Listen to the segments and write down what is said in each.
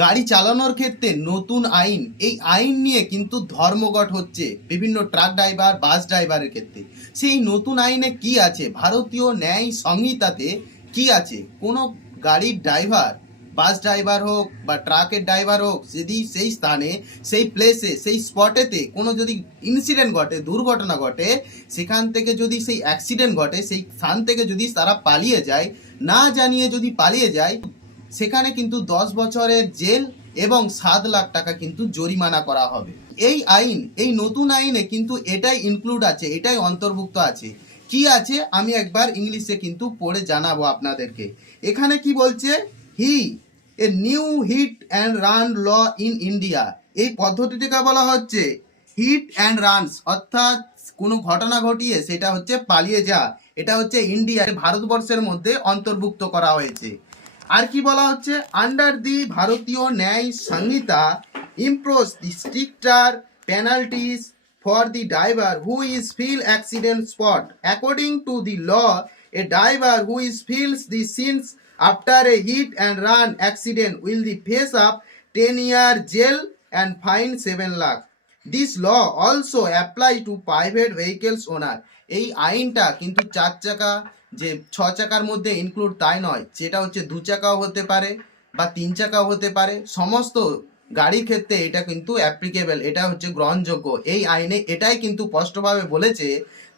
গাড়ি চালানোর ক্ষেত্রে নতুন আইন, এই আইন নিয়ে কিন্তু ধর্মঘট হচ্ছে বিভিন্ন ট্রাক ড্রাইভার বাস ড্রাইভারের ক্ষেত্রে। সেই নতুন আইনে কি আছে? ভারতীয় ন্যায় সংহিতাতে কি আছে? কোনো গাড়ির ড্রাইভার বাস ড্রাইভার হোক বা ট্রাকের ড্রাইভার হোক, যদি সেই স্থানে, সেই প্লেসে সেই স্পটেতে কোনো যদি ইনসিডেন্ট ঘটে, দুর্ঘটনা ঘটে, সেখান থেকে যদি সেই অ্যাক্সিডেন্ট ঘটে, সেই স্থান থেকে যদি তারা পালিয়ে যায়, না জানিয়ে যদি পালিয়ে যায় সেখানে কিন্তু দশ বছরের জেল এবং সাত লাখ টাকা কিন্তু জরিমানা করা হবে। এই আইন, এই নতুন আইনে কিন্তু এটাই ইনক্লুড আছে, এটাই অন্তর্ভুক্ত আছে। কি আছে আমি একবার ইংলিশে কিন্তু পড়ে জানাব আপনাদেরকে। এখানে কি বলছে? He a new hit and run law in India এই পদ্ধতিটিকে বলা হচ্ছে হিট অ্যান্ড রানস অর্থাৎ কোনো ঘটনা ঘটিয়ে সেটা হচ্ছে পালিয়ে যা এটা হচ্ছে ইন্ডিয়া ভারতবর্ষের মধ্যে অন্তর্ভুক্ত করা হয়েছে। আর কি বলা হচ্ছে? Under the Bharatiya Nyaya Sanhita impose the stricter penalties for the driver who is flee accident spot according to the law a driver who is flees the scenes after a hit and run accident will the face up ten year jail and fine seven lakh this law also apply to private vehicles owner এই আইনটা কিন্তু চার চাকা, যে ছ চাকার মধ্যে include তাই নয়। যেটা হচ্ছে দু চাকাও হতে পারে বা তিন চাকাও হতে পারে। সমস্ত গাড়ির ক্ষেত্রে এটা কিন্তু অ্যাপ্লিকেবল এটা হচ্ছে গ্রহণযোগ্য। এই আইনে এটাই কিন্তু স্পষ্টভাবে বলেছে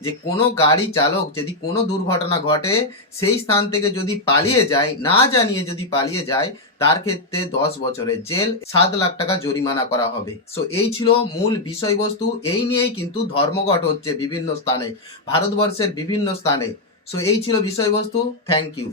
যে কোনো গাড়ি চালক যদি কোনো দুর্ঘটনা ঘটে, সেই স্থান থেকে যদি পালিয়ে যায়, না জানিয়ে যদি পালিয়ে যায়, তার ক্ষেত্রে দশ বছরের জেল, সাত লাখ টাকা জরিমানা করা হবে। সো এই ছিল মূল বিষয়বস্তু। এই নিয়েই কিন্তু ধর্মঘট হচ্ছে বিভিন্ন স্থানে, ভারতবর্ষের বিভিন্ন স্থানে। সো এই ছিল বিষয়বস্তু। Thank you